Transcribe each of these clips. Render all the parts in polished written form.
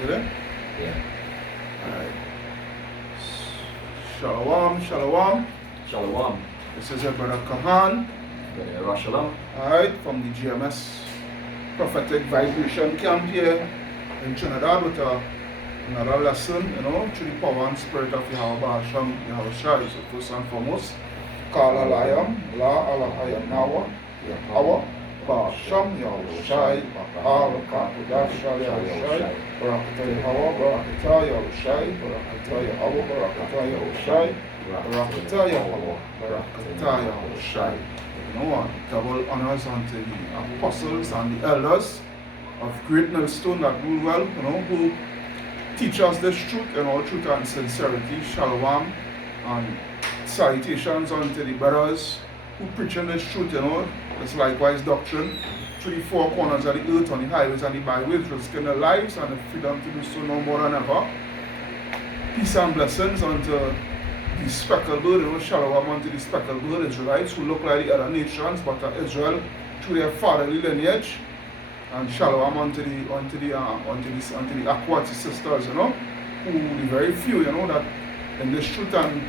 Get it? Yeah. Alright. Shalom, shalom. Shalom. This is your brother Kahan. Brother Shalom. Alright, from the GMS Prophetic Vibration Camp here in Trinidad with another lesson, through the power and spirit of Yahweh Hashem, Yahweh Shai. So first and foremost, Kal Alayam, La Alahayam Nawa, Yahweh, Hashem, Yahweh Shai, Al-Kakudash, Yahweh Shai, Barakatah Yahweh, Barakatah Yahweh Shai, Barakatah Yahweh, Barakatah Yahweh Shai, Barakatah Yahweh, Barakatah Yahweh Shai. Double honors unto the apostles and the elders of Great Millstone that rule well, who teach us this truth in all truth and sincerity. Shalom and salutations unto the brothers who preaching this truth, it's likewise doctrine through the four corners of the earth, on the highways and the byways, risking their lives and the freedom to do so no more than ever. Peace and blessings unto the speckled bird, shalom unto the speckled bird Israelites who look like the other nations but are Israel through their fatherly lineage, and shalom unto the Aquati sisters, who the very few, that in this truth and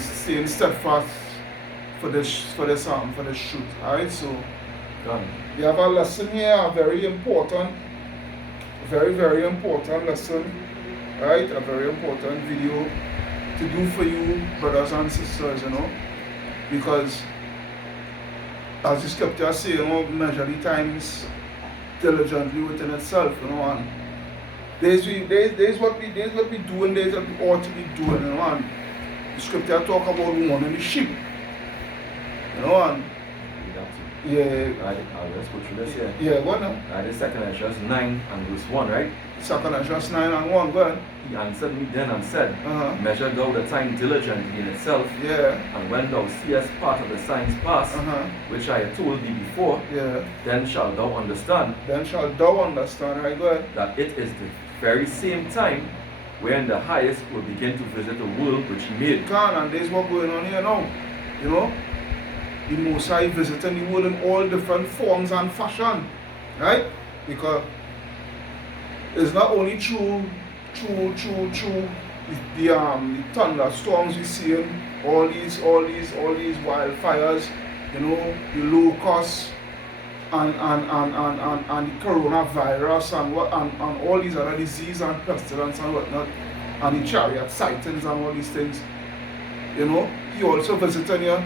staying steadfast for this truth. Alright, so we have a lesson here, a very important lesson, right? A very important video to do for you, brothers and sisters, because as the scripture say, measure the times diligently within itself, and there's what we do and there's what we ought to be doing, and the scripture talk about warning the sheep, and let's go through this here. Yeah, go on now. This 2 Ezra 9 and verse 1, right? 2 Ezra 9 and 1, go ahead. He answered me then and said, Measure thou the time diligently in itself, and when thou seest part of the signs pass, which I have told thee before, then shalt thou understand. Right, go ahead. That it is the very same time wherein the highest will begin to visit the world which he made. And there's what going on here now, the Most High visiting the world in all different forms and fashion, right? Because it's not only through the thunderstorms we see, all these wildfires, the locusts and the coronavirus and all these other diseases and pestilence and whatnot, and the chariot sightings and all these things. He also visiting you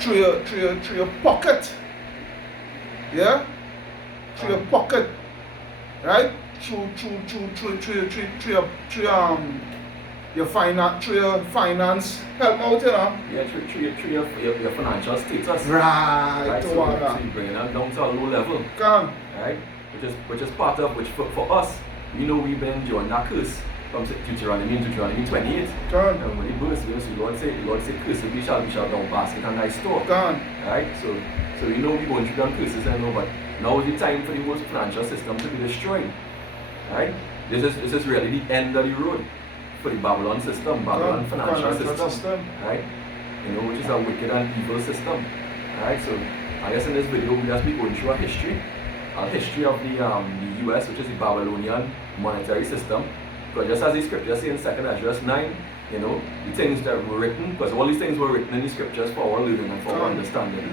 through your pocket, through your pocket, right? Through your finance help out, through your financial status. Right. So you bring it down to a low level. Right? Which is part of which for us, we've been enjoying that curse. From Deuteronomy 28. And when it bursts, the Lord say, curses we shall down basket and thy store. Right? So we going through them curses, but now is the time for the whole financial system to be destroyed. Right? This is really the end of the road for the Babylon system, Babylon financial system. Right? Which is a wicked and evil system. Right? So I guess in this video we'll just be going through a history of the US, which is the Babylonian monetary system. Because just as the scriptures say in 2 Ezra 9, the things that were written, because all these things were written in the scriptures for our living and for our understanding.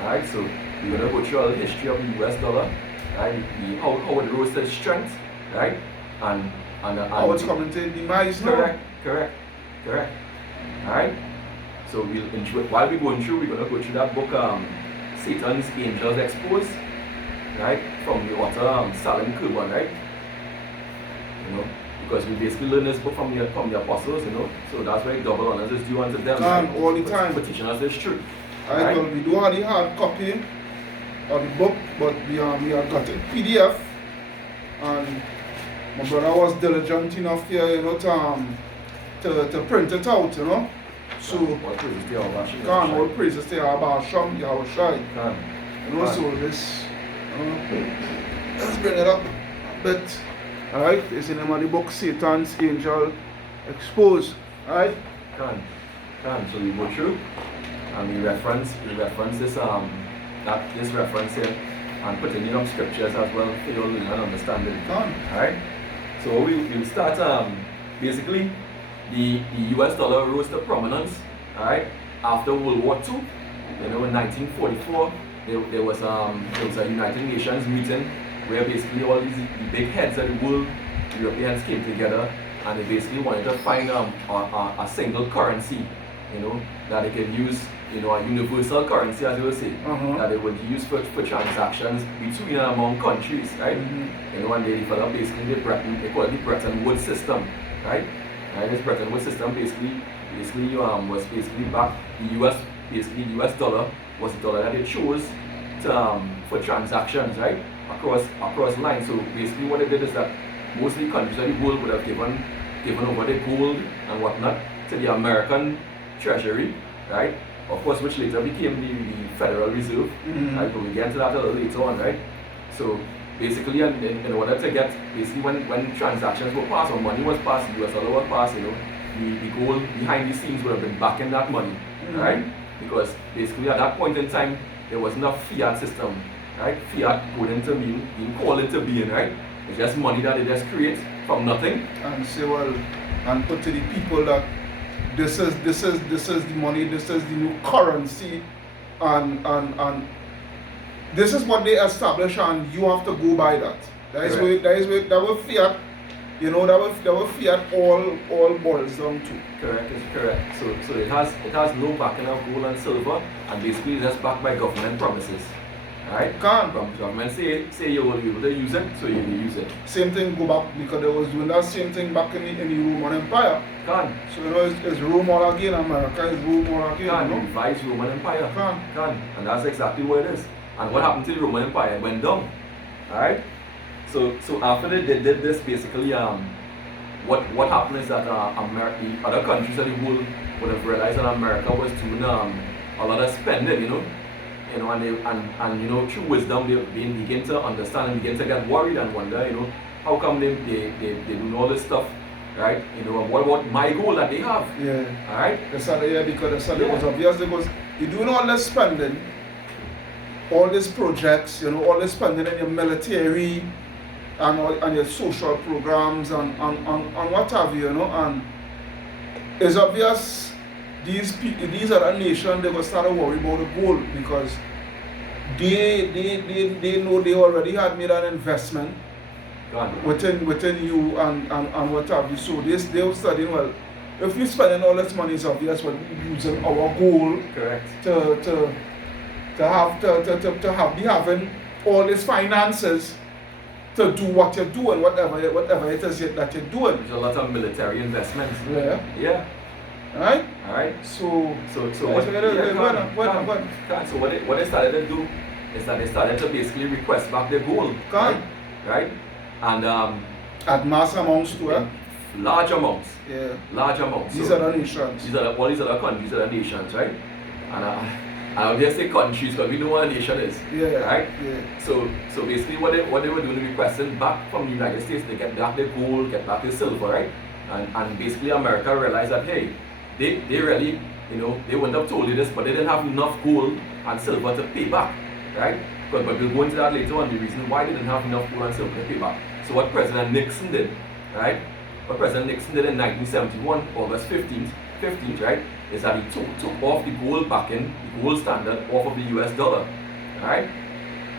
Alright, so we're going to go through all the history of the US dollar, right? How it rose to its strength, right? And how it's coming to demise now. Correct. Alright? So while we're going through, we're going to go through that book, Satan's Angels Exposed, right? From the author Salim Kurban, right? Because we basically learn this book from the apostles, so that's why double honors is due unto them. All the time. For teaching us this truth. Right? Well, we do have the hard copy of the book, but we have got it PDF, and my brother was diligent enough here, to print it out, So all praises to Yahweh Hashem, Yahweh Shai. So this, let's bring it up a bit. Alright, it's in the name of the book, Satan's Angel Exposed. Alright? So we go through and we reference this reference here and putting in scriptures as well for your learning and understanding. Alright? So we'll start basically the US dollar rose to prominence, alright, after World War II. In 1944 there was a United Nations meeting where basically all the big heads of the world, Europeans, came together, and they basically wanted to find a single currency, that they can use, a universal currency, as they would say, that they would use for transactions between and among countries, right? And they developed basically they call it the Bretton Woods system, right? This Bretton Woods system basically was basically back the US dollar was the dollar that they chose to, for transactions, right? Across lines. So basically what they did is that mostly countries of the world would have given over their gold and whatnot to the American Treasury, right? Of course, which later became the Federal Reserve, right? But we get into that a little later on, right? So basically, in order to get, basically when transactions were passed or money was passed, the US dollar was passed, the gold behind the scenes would have been backing that money, right? Because basically at that point in time, there wasn't a fiat system, right? Fiat going into being called into being, right? It's just money that they just create from nothing. And say, well, and put to the people that this is the money, this is the new currency, and this is what they establish, and you have to go by that. That is where fiat, that what fiat all boils down to. Correct, it's correct. So it has no backing of gold and silver, and basically it's just backed by government promises. Alright? Government say you will be able to use it, so you will use it. Same thing go back, because they was doing that same thing back in the Roman Empire. So it's Rome all again, America is Rome all again. Revise Roman Empire. And that's exactly what it is. And what happened to the Roman Empire? It went down. Alright? So after they did this, basically what happened is that the other countries of the world would have realized that America was doing a lot of spending, and through wisdom they begin to understand and begin to get worried and wonder, how come they do all this stuff, right? What about my goal that they have? Yeah. Alright? Because it was obvious because you're doing all this spending, all these projects, all this spending in your military and your social programs and what have you, and it's obvious these other nations, they're going to start to worry about the gold, because they know they already had made an investment within you and what have you. So they're studying, well, if you're spending all this money, it's obvious we're using our gold to be having all these finances to do what you're doing, whatever it is that you're doing. There's a lot of military investments. Yeah. Alright? So what they started to do is that they started to basically request back their gold. Right? And at mass amounts too, large amounts. Yeah. Large amounts. These are the nations. All these other countries are the nations, right? And I would just say countries, because we know what a nation is. Yeah. Right? Yeah. So basically what they were doing, requesting back from the United States to get back their gold, get back their silver, right? And basically America realized that, hey, they really, they wouldn't have told you this, but they didn't have enough gold and silver to pay back, right? But we'll go into that later on, the reason why they didn't have enough gold and silver to pay back. So what President Nixon did, right? What President Nixon did in 1971, August 15th, right, is that he took off the gold backing, the gold standard off of the US dollar, right?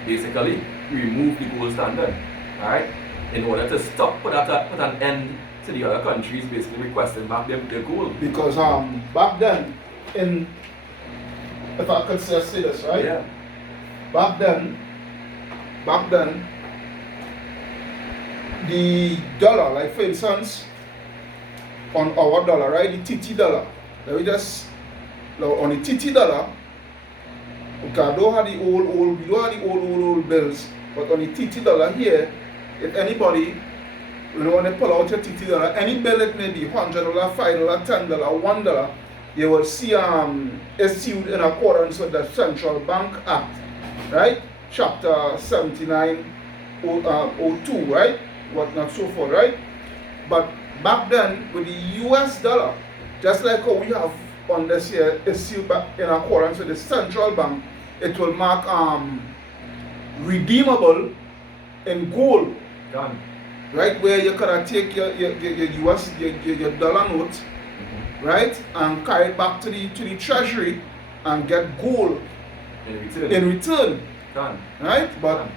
Basically, he removed the gold standard, right? In order to put an end to the other countries basically requesting back their gold. Because back then, if I could say this, right? Yeah. Back then, the dollar, like for instance, on our dollar, right, the TT dollar, on the TT dollar, okay, I don't have the old bills, but on the TT dollar here, if anybody, when they pull out your TT dollar, any bill it may be $100, $5, $10, $1, you will see issued in accordance with the Central Bank Act, right? Chapter 7902, right? Whatnot, so forth, right? But back then, with the US dollar, just like how we have on this here, issued back in accordance with the Central Bank, it will mark redeemable in gold. Done. Right, where you could take your US your dollar note, right, and carry it back to the treasury and get gold in return. Right? But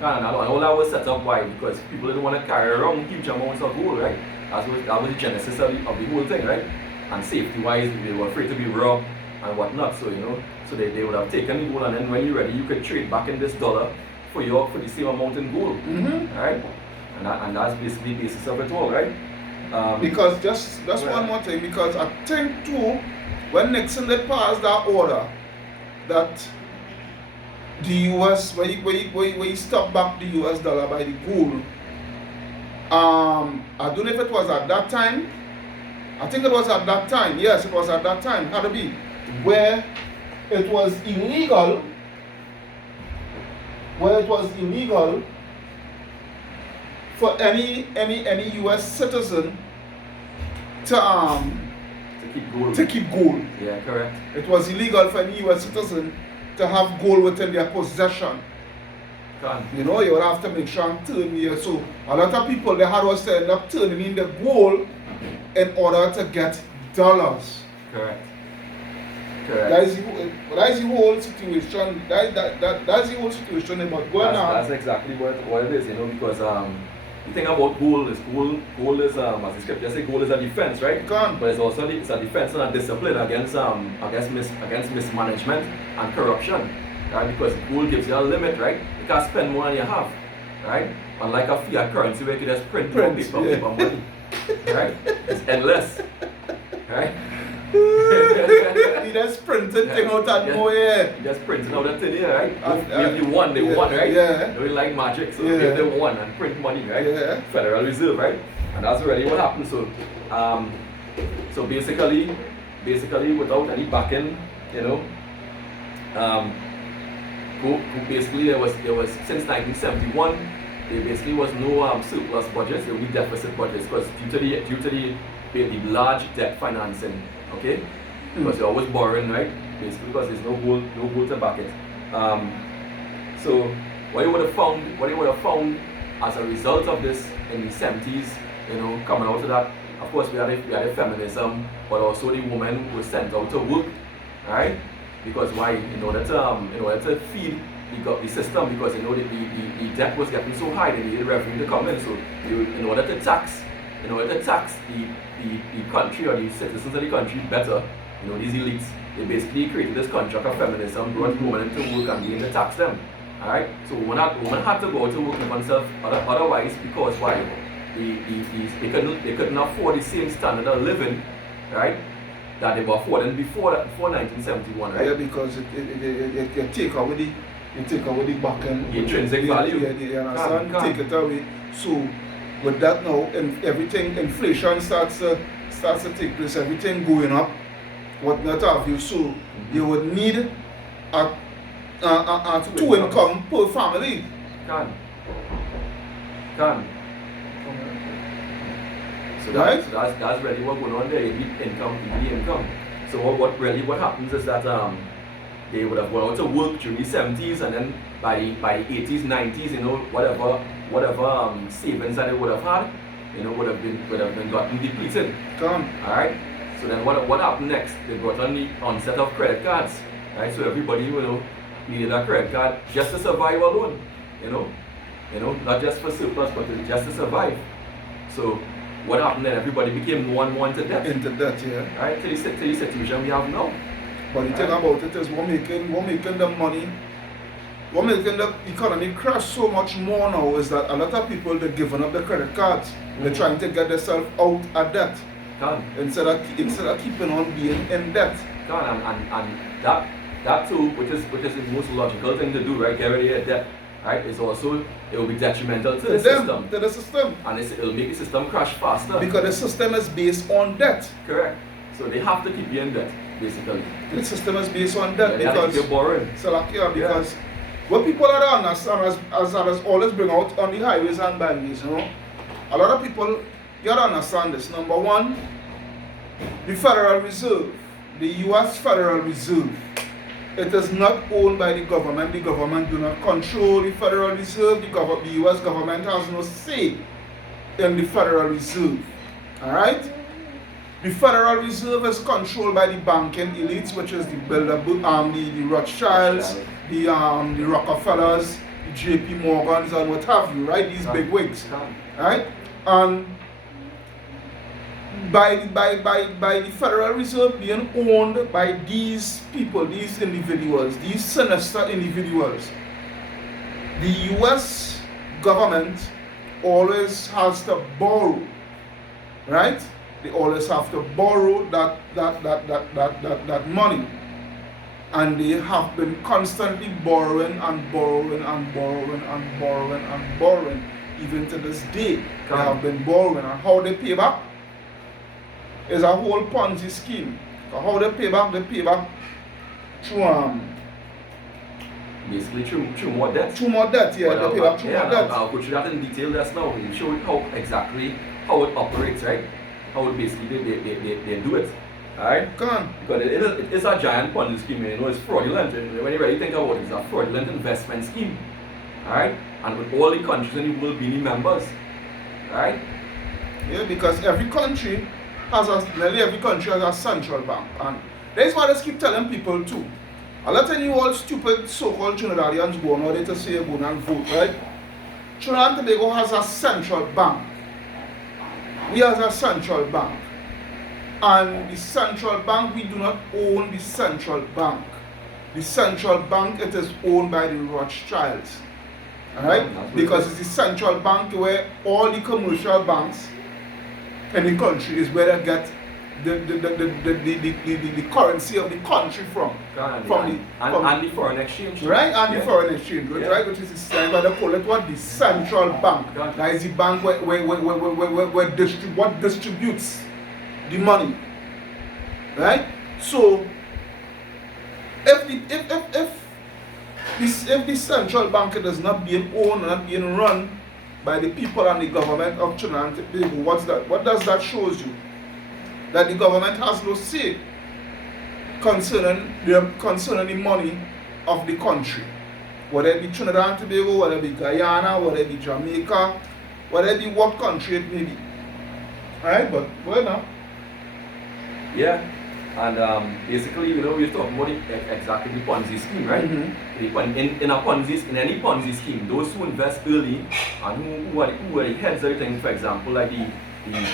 and all that was set up why? Because people didn't want to carry around huge amounts of gold, right? That was the genesis of the whole thing, right? And safety wise, they were afraid to be robbed and whatnot. So so they would have taken the gold, and then when you're ready, you could trade back in this dollar for the same amount in gold. Right? And that's basically the basis of it all, right? Because just one more thing, because I think too, when Nixon did pass that order that the US, where you stop back the US dollar by the gold, I don't know if it was at that time. I think it was at that time. Yes, it was at that time. Had to be where it was illegal. For any US citizen to keep gold. Yeah, correct. It was illegal for any US citizen to have gold within their possession. You would have to make sure and turn here. So a lot of people they had was to end up turning in the gold in order to get dollars. Correct. That is the whole situation. That's the whole situation about going on. That's exactly what it is, because the thing about gold is gold is as the scripture says, gold is a defense, right? But it's also it's a defense and a discipline against mismanagement and corruption, right? Because gold gives you a limit, right? You can't spend more than you have, right? Unlike a fiat currency where you can just print paper money, right? It's endless, right? You just printed thing out and You just printing out that thing here, right? If you won, they won, right? Yeah. They like magic, so if they won and print money, right? Yeah. Federal Reserve, right? And that's really what happened. So, so basically, without any backing, basically there was since 1971, there basically was no surplus budgets. There were deficit budgets because due to the large debt financing. Okay, because you're always borrowing, right? Basically, because there's no gold to back it. So what you would have found as a result of this in the 70s, coming out of that, of course we had a feminism, but also the woman was sent out to work, right? Because why? In order to feed the system, because the debt was getting so high, they needed revenue to come in. So in order to tax the country or the citizens of the country better, these elites, they basically created this contract of feminism, brought women into work and began to tax them. Alright? So women had to go to work for themselves otherwise, because why? They couldn't afford the same standard of living, right? That they were affording before 1971, right? Yeah, because you take away the back end. The intrinsic value. You understand? Take it away. So with that now, everything, inflation starts to take place, everything going up, what not have you. So you would need a two income per family. So that's really what going on there. You need income. So what happens is that they would have gone out to work during the 70s, and then by the 80s, 90s, whatever savings that they would have had, would have been gotten depleted. Alright? So then what happened next? They brought on the onset of credit cards. Right? So everybody, needed a credit card just to survive alone. Not just for surplus, but just to survive. So what happened then? Everybody became more and more into debt. Into debt, yeah. Right? To the situation we have now. But the thing about it is we're making the money, we're making the economy crash so much more now is that a lot of people, they're giving up their credit cards. They're trying to get themselves out of debt. Instead of keeping on being in debt. And that too, which is the most logical thing to do, right? Get rid of debt. Right? It will be detrimental to the system. To the system. And it'll make the system crash faster. Because the system is based on debt. Correct. So they have to keep you in debt, basically. The system is based on debt because you're borrowing. Because what people are understand as always bring out on the highways and byways, a lot of people you gotta understand this. Number one, the Federal Reserve, the US Federal Reserve, It is not owned by the government. The government do not control the Federal Reserve. The US government has no say in the Federal Reserve. Alright? The Federal Reserve is controlled by the banking elites, which is the Rothschilds, the Rockefellers, the J.P. Morgans, and what have you, right? These big wigs. Right? And by the Federal Reserve being owned by these people, these individuals, these sinister individuals, the US government always has to borrow, right? They always have to borrow that money. And they have been constantly borrowing and borrowing and borrowing and borrowing and borrowing. Even to this day, they have been borrowing. And how they pay back is a whole Ponzi scheme. How they pay back through basically through more debt. Through more debt, yeah. They pay back through more debt. I'll put you that in detail just now and show you how it operates, right? How basically they do it. Alright? Because it's a giant Ponzi scheme, you know, it's fraudulent. And when you really think about it, it's a fraudulent investment scheme. Alright? And with all the countries in the world being members. Alright? Yeah, because nearly every country has a central bank. And that's what I keep telling people too. A lot of you all stupid so-called Trinidadians go on there to say go and vote, right? Trinidad and Tobago has a central bank. We have a central bank. And the central bank, we do not own the central bank. The central bank, it is owned by the Rothschilds. Alright? Because it's the central bank where all the commercial banks in the country is where they get the currency of the country from. And the foreign exchange. Right? And the foreign exchange, right? Which is the same, but they call it what? The central bank. That is the bank where distributes the money. Right? So if the central bank is not being owned, not being run by the people and the government of Trinidad and Tobago, what's that? What does that show you? That the government has no say concerning the money of the country. Whether it be Trinidad and Tobago, whether it be Guyana, whether it be Jamaica, whether it be what country it may be. Alright, but well now. Yeah, and basically, you know, we're talking about exactly the Ponzi scheme, right? Mm-hmm. In any Ponzi scheme, those who invest early and who are the heads of everything, for example, like the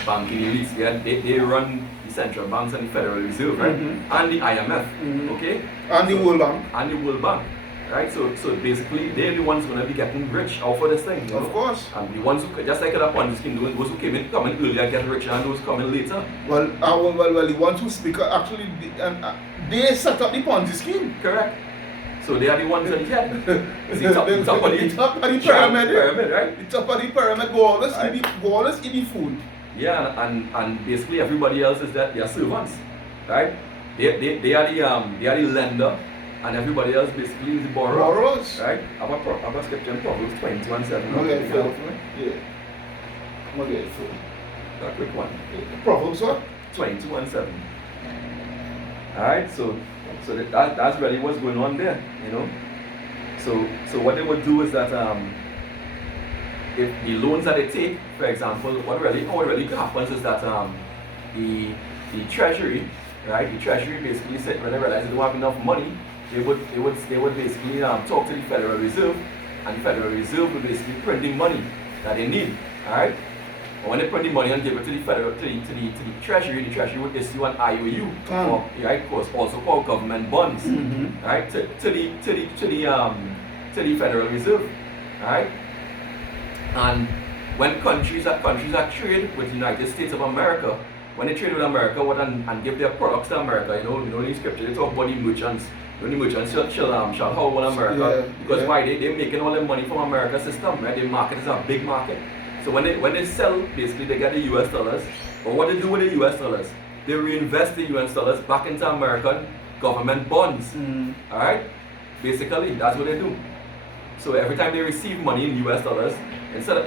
banking elites, they run the central banks and the Federal Reserve, right? Mm-hmm. And the IMF, okay? And the World Bank. And the World Bank, right? So basically, they're the ones going to be getting rich out of this thing. You know? Of course. And the ones who, just like that Ponzi scheme, those who come in earlier get richer and those coming later. Well, the ones who speak actually, they set up the Ponzi scheme. Correct. So they are the ones that get the top of the pyramid, right? The top of the pyramid go always eat the food. Yeah, and basically everybody else is that they are servants, right? They are the lender, and everybody else basically is the borrowers, right? I have a scripture in Proverbs 21:7. Okay, yeah. Okay, that quick one. Proverbs what? 22:7. Alright, so that's really what's going on there, you know. So what they would do is that if the loans that they take, for example, what really happens is that the treasury, right? The treasury basically said when they realize they don't have enough money, they would basically talk to the Federal Reserve, and the Federal Reserve would basically print the money that they need, alright? And when they print the money and give it to the treasury, the treasury would issue an IOU, right? Also called government bonds, mm-hmm. right? To the Federal Reserve, right? And when countries that trade with the United States of America, when they trade with America and give their products to America, you know in scripture they talk about the merchants. When the merchants shall hold on America, because why they're making all their money from America's system, right? The market is a big market. So when they sell, basically they get the US dollars. But what they do with the US dollars, they reinvest the US dollars back into American government bonds. Mm. Alright? Basically, that's what they do. So every time they receive money in US dollars, instead of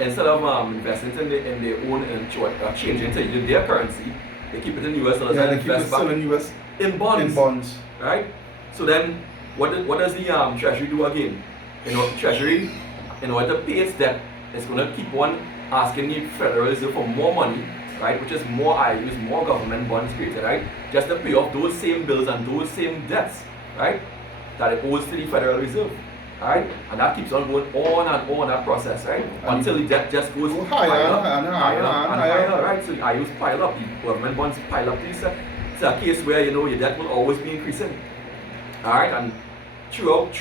investing in their own and changing to their currency, they keep it in US dollars and invest back in US in bonds. In bonds. Right? So then what does the Treasury do again? Treasury, in order to pay its debt, it's going to keep on asking the Federal Reserve for more money, right? Which is more IOUs, more government bonds created, right? Just to pay off those same bills and those same debts, right? That it owes to the Federal Reserve, right? And that keeps on going on and on that process, right? Until the debt just goes higher and higher, right? So the IOUs pile up, the government bonds pile up. It's a case where your debt will always be increasing, all right? And throughout the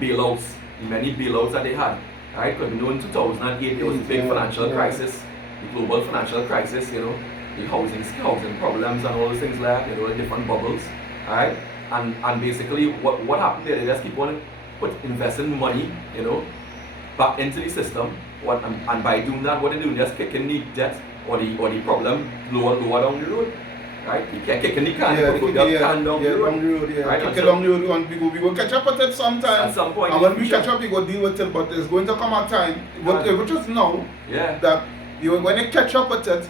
bailouts, the many bailouts that they had, right? Because we know in 2008 there was a big financial crisis, the global financial crisis, the housing problems and all those things like that, the different bubbles, right? And basically what happened there, they just keep on investing money, back into the system. And by doing that, what they do, just kicking the debt or the problem lower down the road. Right? You can't kick in the can, can down the road. Right? Kick it down the road, we will catch up with it sometime. At some point. And when we catch up, we go deal with it, but it's going to come a time. But you just know that when you catch up with it,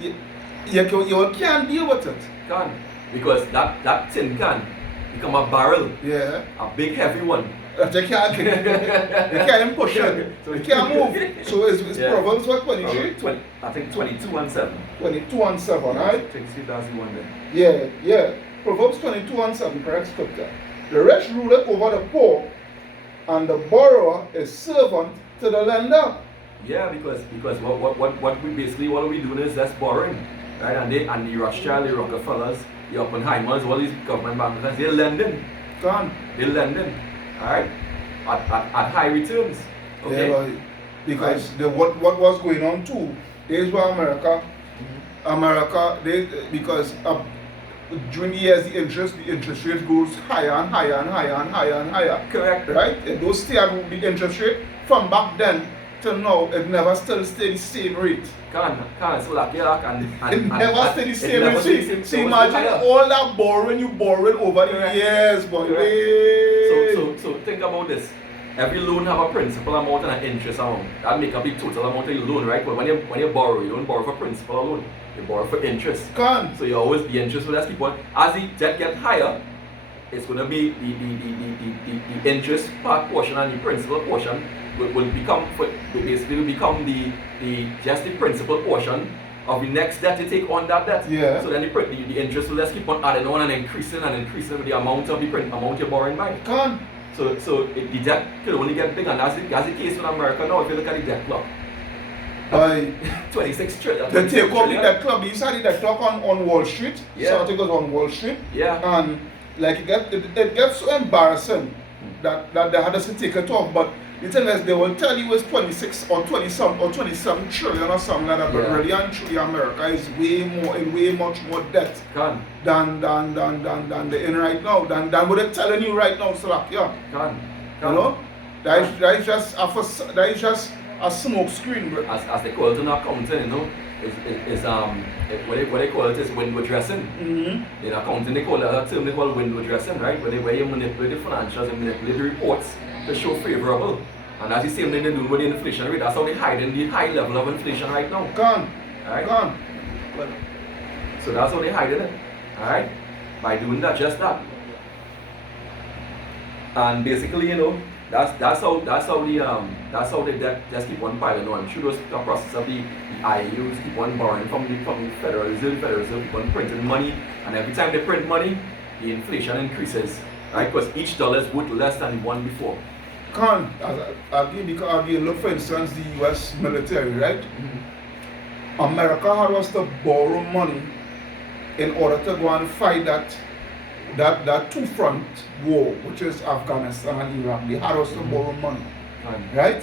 you can't deal with it. Can't. Because that tin can become a barrel. Yeah. A big heavy one. They can't push it. So you can't move. So it's Proverbs what, 23? I think 22 and 7. 22 and 7, right? I think that's the one there. Yeah. Proverbs 22 and 7, correct scripture. The rich ruleth over the poor, and the borrower is servant to the lender. Yeah, because what we doing is just borrowing. Right? And the Rothschild, the Rockefellers, the Oppenheimers, all these government bankers, they're lending. They're lending. Alright? At high returns. Okay? Yeah, because what was going on too, days where America, because during the years the interest rate goes higher and higher and higher and higher and higher. Correct. Right? And those stay at the interest rate from back then till now, it never still stay the same rate. Can't. So like, it never stay the same rate. So imagine all that borrowing you borrowed over the years, boy. So think about this. Every loan have a principal amount and an interest amount. That make up the total amount of your loan, right? But when you borrow, you don't borrow for principal alone. You borrow for interest. So you always be interest. So let's keep on. As the debt gets higher, it's going to be the interest part portion and the principal portion will become the principal portion of the next debt you take on that debt. Yeah. So then the interest will just keep on adding on and increasing with the amount of amount you're borrowing by. So the debt could only get bigger, and that's the case in America now. If you look at the debt clock, 26 trillion. They take off the debt clock. You saw the debt clock on Wall Street. Yeah. So I think it was on Wall Street. Yeah. And like it gets so embarrassing that they had to take it off. But the thing is, they will tell you it's 26 or 27 trillion or something like that. But really and truly, America is way much more debt than the in right now. Than what they're telling you right now, Slovakia. You know, that is just a smoke screen, bro. As they call it in accounting, is what they call it is window dressing. Mm-hmm. In accounting, they call that term they call window dressing, right? Where you manipulate the financials and manipulate the reports to show favorable. And that's the same thing they do with the inflation rate. That's how they hide in the high level of inflation right now. Right? So that's how they hide it. Alright? By doing that, just that. And basically, that's how the debt just keep on piling on. Through the process of the IOUs keep on borrowing from the Federal Reserve. Federal Reserve keep on printing money, and every time they print money, the inflation increases, right? Because each dollar is worth less than the one before. I'll give you look, for instance, the US military, right? Mm-hmm. America had us to borrow money in order to go and fight that two-front war, which is Afghanistan and Iraq. They had us to borrow money, right?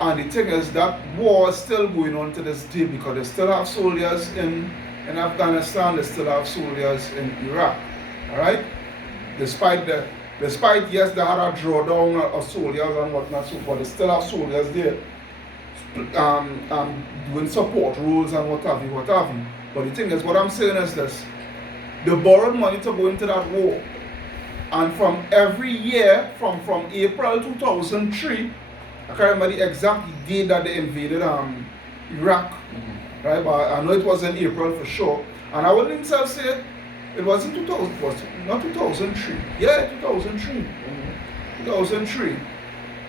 And the thing is, that war is still going on to this day because they still have soldiers in Afghanistan, they still have soldiers in Iraq, all right? Despite yes, they had a drawdown of soldiers and whatnot, but they still have soldiers there doing support roles and what have you. But the thing is, what I'm saying is this: they borrowed money to go into that war, and from every year, from April 2003, I can't remember the exact date that they invaded Iraq, right? But I know it was in April for sure. And I would himself say It was in 2000, was it? Not 2003. Yeah, 2003. 2003.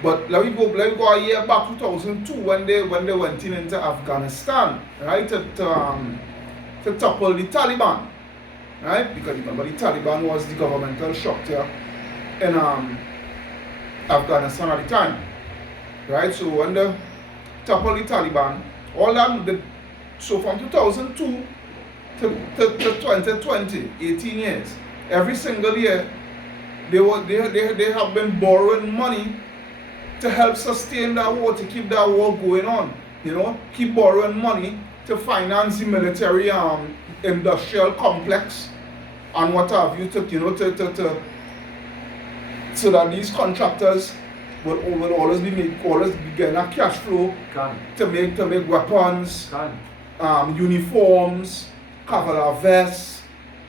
But let me go a year back, 2002, when they went into Afghanistan, right, to topple the Taliban, right? Because remember the Taliban was the governmental structure in Afghanistan at the time, right? So when they topple the Taliban, all that, so from 2002 to 2020, 18 years, every single year, they have been borrowing money to help sustain that war, to keep that war going on. You know, keep borrowing money to finance the military industrial complex and what have you, so that these contractors will always be getting a cash flow to make weapons, uniforms, cavalry vests,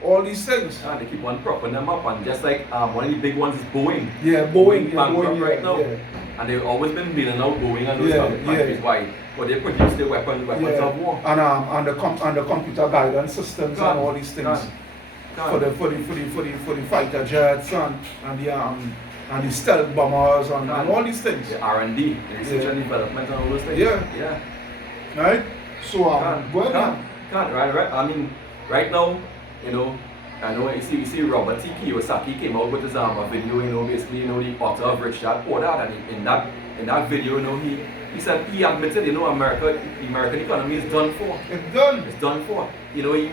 all these things. And they keep on propping them up, and just like one of the big ones is Boeing. Yeah, Boeing right now. Yeah. And they've always been bailing out Boeing and those countries. Why? But they produce the weapons of war. And the computer guidance systems and all these things. For the fighter jets and the stealth bombers and all these things. The R&D, the research and development and all those things. Yeah. Right? So right. I mean, right now, you know, I know you see Robert T. Kiyosaki came out with his a video, you know, basically, you know, the author of Rich Dad Poor Dad, and in that video, you know, he said, he admitted, you know, the American economy is done for. It's done for. You know, we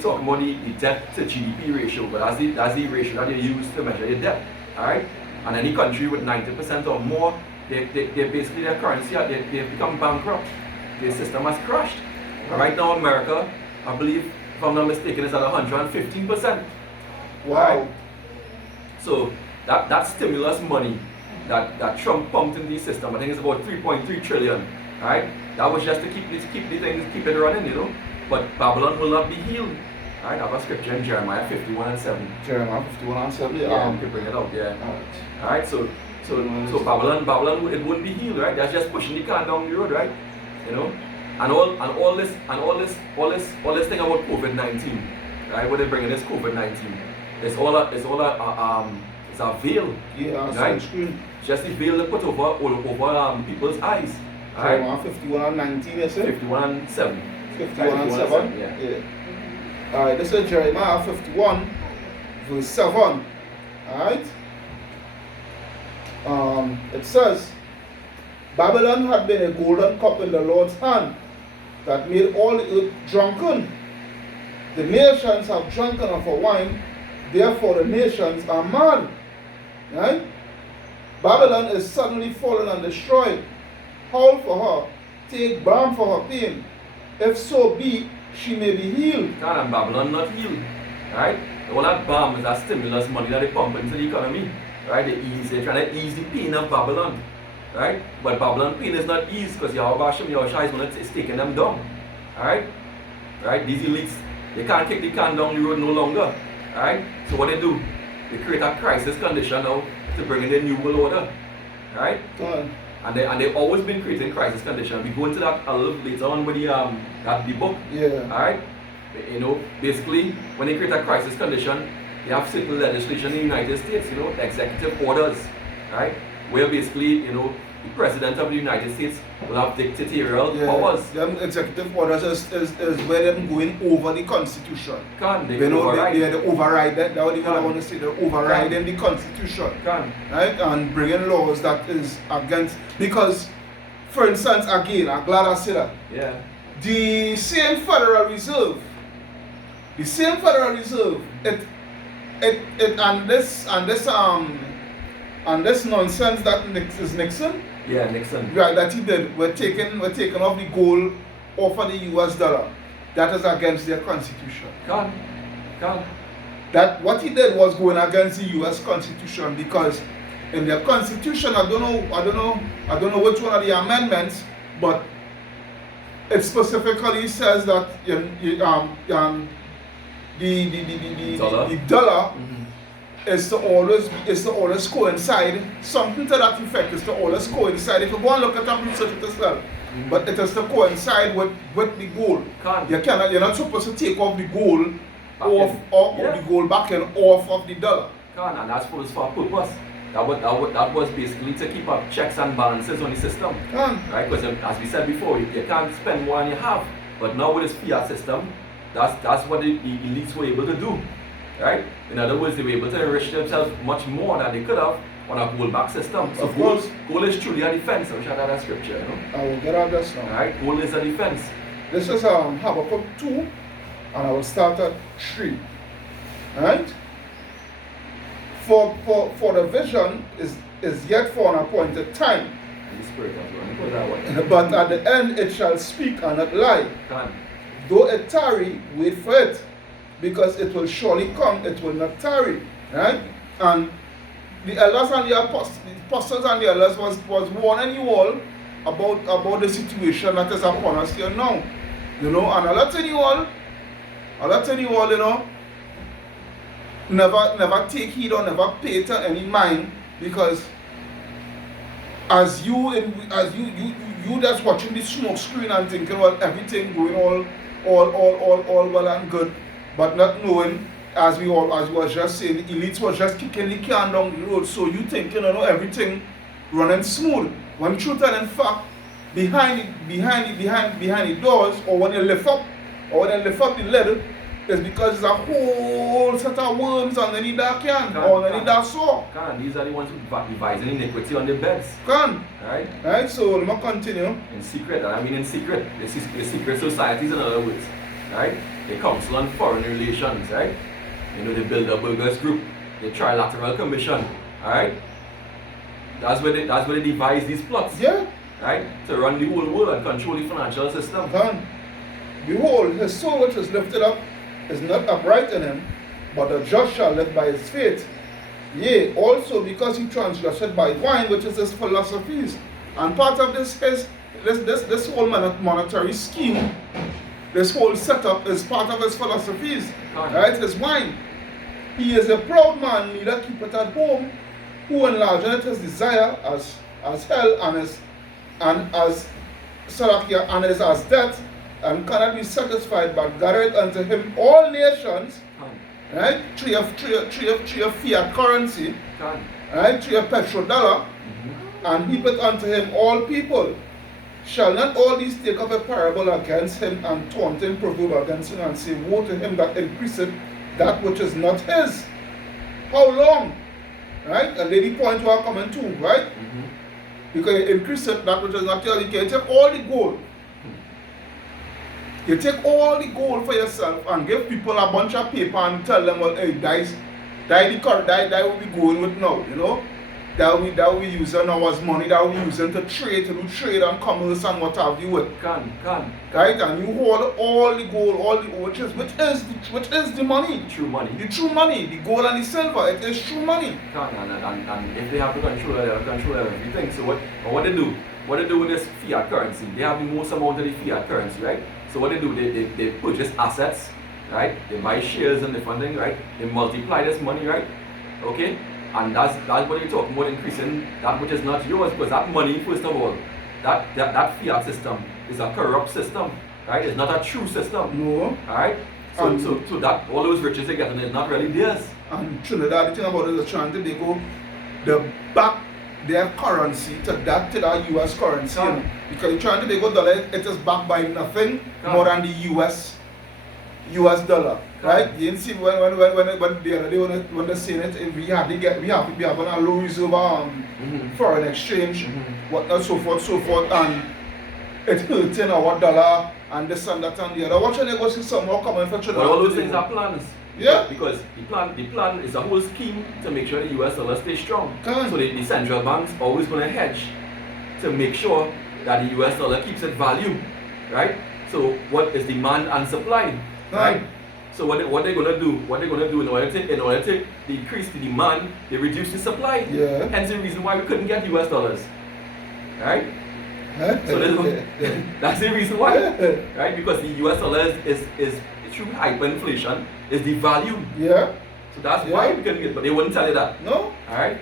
talk about the debt to GDP ratio, but that's the ratio that you use to measure your debt. Alright? And any country with 90% or more, they basically their currency, they've become bankrupt. Their system has crashed. And right now America, I believe, if I'm not mistaken, is at 115%. Wow. Right? So that stimulus money that Trump pumped into the system, I think it's about 3.3 trillion. Right? That was just to keep it running, you know. But Babylon will not be healed. Right? I have a scripture in Jeremiah 51:7. Jeremiah 51:7. Yeah, you can bring it up. Yeah. Alright. So Babylon, it wouldn't be healed, right? That's just pushing the can down the road, right? You know. And all this thing about COVID-19, right? What they're bringing this COVID-19, it's a veil, right? Just the veil they put over people's eyes. Right? 51:19, is it? 51:7. 51:7. Yeah. Alright, this is Jeremiah 51, verse 7. Alright. It says, Babylon had been a golden cup in the Lord's hand that made all the earth drunken. The nations have drunken of her wine, therefore the nations are mad. Right? Babylon is suddenly fallen and destroyed. Howl for her, take balm for her pain. If so be, she may be healed. And Babylon not healed. Right? All that balm is that stimulus money that they pump into the economy. Right? They're trying to ease the pain of Babylon. Right? But Babylon pain is not eased because Yahushua is taking them down. Alright? Right? These elites, they can't kick the can down the road no longer. Alright? So what they do? They create a crisis condition now to bring in the new world order. Right? And they've always been creating crisis conditions. We go into that a little later on with the book. Yeah. Alright? You know, basically when they create a crisis condition, they have certain legislation in the United States, you know, executive orders, right? Where basically, you know, the President of the United States will have dictatorial powers. Them executive orders is where them going over the Constitution. They override. They override that. That's what I want to say. They're overriding the Constitution. Right? And bringing laws that is against. Because, for instance, again, I'm glad I said that. Yeah. The same Federal Reserve, and this nonsense that is Nixon. Yeah, Nixon. Right, that he did. We're taking off the gold off of the US dollar. That is against their constitution. Can't. That what he did was going against the US Constitution, because in their constitution, I don't know which one of the amendments, but it specifically says that the dollar is to always coincide, something to that effect, is to always coincide. If you go and look at and research it as well, but it is to coincide with the gold. You're not supposed to take off the gold the gold backing off of the dollar. And that's for a purpose. That was basically to keep up checks and balances on the system. Right? Because as we said before, you can't spend more than you have. But now with this fiat system, that's what the elites were able to do. Right? In other words, they were able to enrich themselves much more than they could have on a gold-back system. So gold is truly a defense. I wish I had that scripture, you know. I will get out this now. Right? Gold is a defense. This is Habakkuk 2, and I will start at 3. Right? For the vision is yet for an appointed time. And the spirit as well. But at the end it shall speak and not lie. Though it tarry, wait for it, because it will surely come, it will not tarry. Right? And the elders and the apostles and the elders was warning you all about the situation that is upon us here now. You know, and I'll tell you all, you know, never take heed or never pay to any mind, because as you that's watching the smoke screen and thinking, well, everything going all well and good, but not knowing, as we was just saying, the elites was just kicking the can down the road. So you think, you know, everything running smooth. When truth and in fact, behind the doors, or when they lift up the lid, is because there's a whole set of worms underneath that can, or underneath that saw. These are the ones who devising iniquity on the beds. Right, so let me continue. In secret, in secret. The secret societies, in other words. Right? They counsel on foreign relations, right? You know, they build a burgers group, the trilateral commission, alright? That's where they devise these plots. Yeah. Right? To run the whole world and control the financial system. Behold, his soul which is lifted up is not upright in him, but the just shall live by his faith. Yea, also because he transgressed by wine, which is his philosophies. And part of this whole monetary scheme, this whole setup is part of his philosophies. Right? His wine. He is a proud man, neither keepeth at home, who enlargeth his desire as hell and as death, and cannot be satisfied, but gathereth unto him all nations. Right? Tree of fiat currency. Right? Tree of petrodollar. And heapeth unto him all people. Shall not all these take up a parable against him, and taunt him, proverb against him, and say, woe to him that increaseth that which is not his? How long? Right? And lady point are coming to, right? Because you increaseth that which is not yours. You can take all the gold. You take all the gold for yourself and give people a bunch of paper and tell them, well, hey, that will be going with now, you know? That we using now as money, that we using to do trade and commerce and what have you with. Right? And you hold all the gold, which is the money. True money. The true money, the gold and the silver, it is true money. And if they have the control, they have control of everything. So what they do? What they do with this fiat currency? They have the most amount of the fiat currency, right? So what they do, they purchase assets, right? They buy shares and different things, right? They multiply this money, right? Okay? And that's what you're talking about, increasing that which is not yours, because that money, first of all, that fiat system is a corrupt system, right? It's not a true system. No. Alright? So that all those riches they get, and it's not really theirs. And Trinidad, the thing about it is trying to back their currency to that US currency. You know? Because you're trying to go dollar, it is backed by nothing more than the US dollar. Right? You see when the other day when they're saying it, we have to be having a low reserve foreign exchange, whatnot, so forth, and it's hurting our dollar and this and that and the other. Watch when they go see some more coming for Trinidad. Well, all those things are plans. Yeah. Because the plan is a whole scheme to make sure the US dollar stays strong. So the central banks always going to hedge to make sure that the US dollar keeps its value. Right? So what is demand and supply? Right? So what they're gonna do in order to decrease the demand, they reduce the supply. Yeah. Hence the reason why we couldn't get US dollars. Right? So that's the reason why. Right? Because the US dollar is through hyperinflation is devalued. Yeah. So that's why we couldn't get, but they wouldn't tell you that. No. Alright?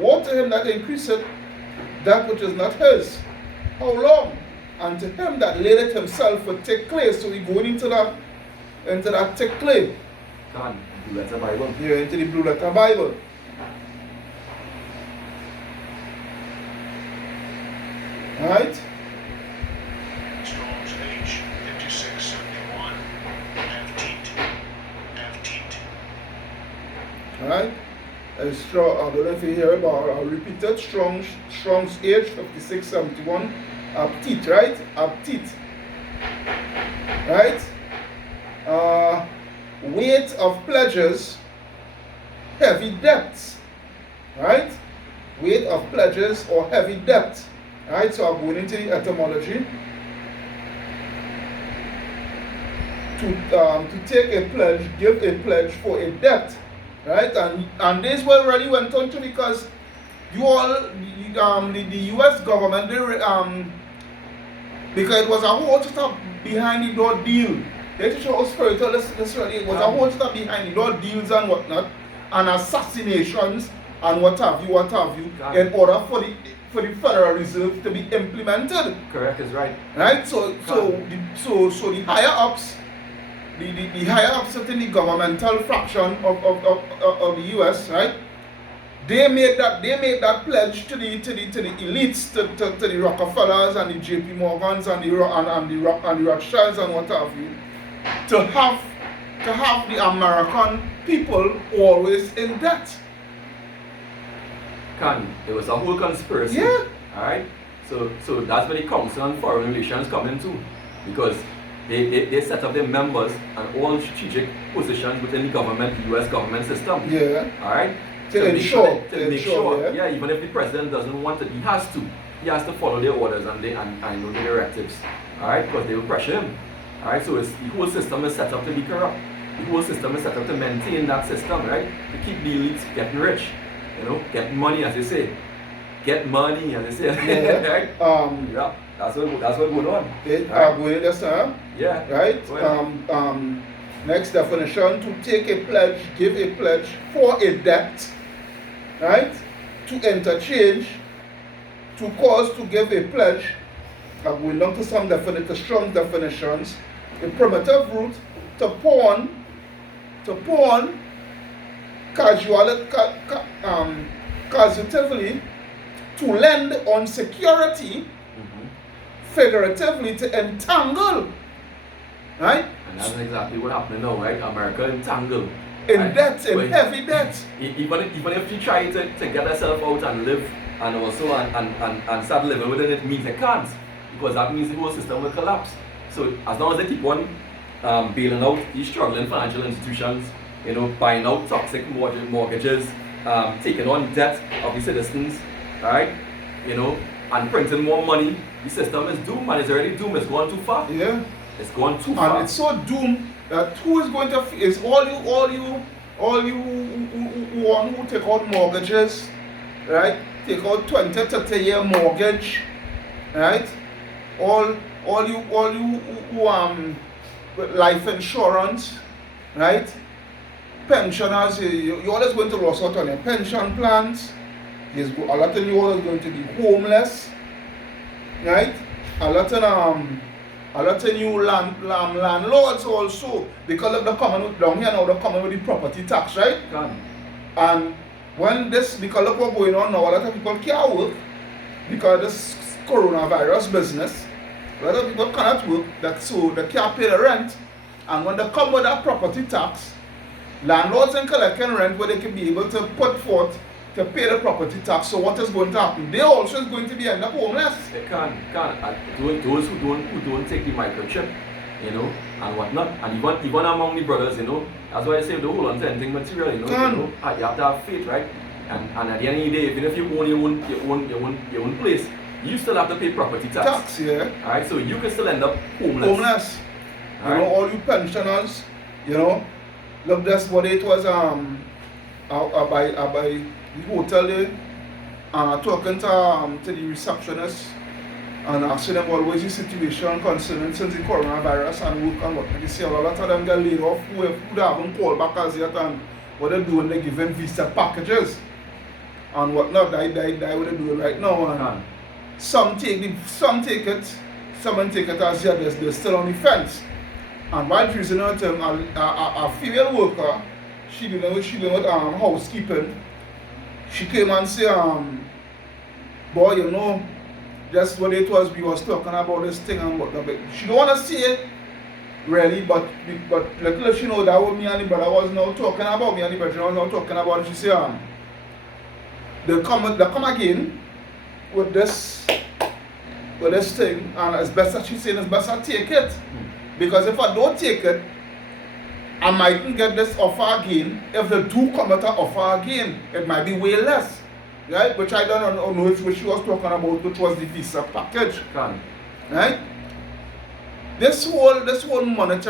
Woe to him that increaseth that which is not his. How long? and to him that laid it himself would take clay. So we going into that thick clay. Blue Letter Bible. Yeah, into the Blue Letter Bible. Right? Strong's H 5671. F-teat. Right? I don't know if you hear about it, I'll repeat it. Strong's H 5671. Pt, right? Pt. Right? Weight of pledges, heavy debts. Right? Weight of pledges or heavy debt. Right? So I'm going into the etymology. To take a pledge, give a pledge for a debt. Right? And this what really went on to, because the US government, because it was a whole stuff behind the door deal. They just show spiritual, this really, it was a whole stuff behind the door deals and whatnot, and assassinations and what have you, in order for the Federal Reserve to be implemented. Correct, is right. Right? So the higher ups, the higher ups in the governmental fraction of the US, right? They made that pledge to the elites, to the Rockefellers and the JP Morgans and the Rothschilds and what have you, to have the American people always in debt. It was a whole conspiracy. Yeah. Alright? So that's where the Council on Foreign Relations come into, because they set up their members and all strategic positions within the government, the US government system. Yeah. Alright? To make sure, yeah, even if the president doesn't want it, he has to follow their orders and the directives. Alright? Because they will pressure him. Alright, so the whole system is set up to be corrupt. The whole system is set up to maintain that system, right? To keep the elites getting rich. Get money, as they say. Get money, as they say. Yeah. Right? Yeah, that's what going on. Right? Going this time. Yeah. Right? Next definition: to take a pledge, give a pledge for a debt. Right? To interchange, to cause to give a pledge. I'm going down to some strong definitions. A primitive root, to pawn, casuatively, to lend on security, figuratively, to entangle. Right? And that's exactly what happened now, right? America entangled. In right? debt, in heavy debt. Even if you try to get yourself out and live and also and start living within it, means they can't. Because that means the whole system will collapse. So as long as they keep on bailing out these struggling financial institutions, buying out toxic mortgages, taking on debt of the citizens, alright, and printing more money, the system is doomed, and it's already doomed. It's gone too far. Yeah. It's gone too far. And it's so doomed that who is going to is all you who take out mortgages, right? Take out 20, 30-year mortgage, right? All you who with life insurance, right? Pensioners, you're always going to lose out on your pension plans. A lot of you are going to be homeless, right? A lot of new landlords also, because of the coming down here now, they're coming with the property tax, right? And because of what's going on now, a lot of people can't work because of this coronavirus business. A lot of people cannot work, so they can't pay the rent. And when they come with that property tax, landlords and collecting rent where they can be able to put forth to pay the property tax. So what is going to happen? They also is going to be end up homeless. They can't. Those who don't take the microchip, and whatnot, and even among the brothers, that's why I say the whole on thing material, you have to have faith, right? And at the end of the day, even if you own your own place, you still have to pay property tax. Yeah. Alright, so you can still end up homeless. All you pensioners, look, that's what it was. I by the hotel there, talking to the receptionist and asking them what was the situation concerning since the coronavirus and work and what. They say a lot of them get laid off who haven't called back as yet, and what they're doing, they're giving visa packages and whatnot. What they're doing right now. And some take it, someone take it as yeah, they're still on the fence. And while using her term, a female worker, she dealing with housekeeping, she came and say, boy, you know, just what it was, we was talking about this thing and whatnot. But she don't want to say it, really, but little she know that what me and the brother was now talking about, me and the brother was now talking about it. She say, they come again with this thing, and it's best that she's saying it's best I take it. Because if I don't take it, I mightn't get this offer again. If they do come with an offer again, it might be way less. Right? Which I don't know which she was talking about, which was the visa package. Right? This whole monetary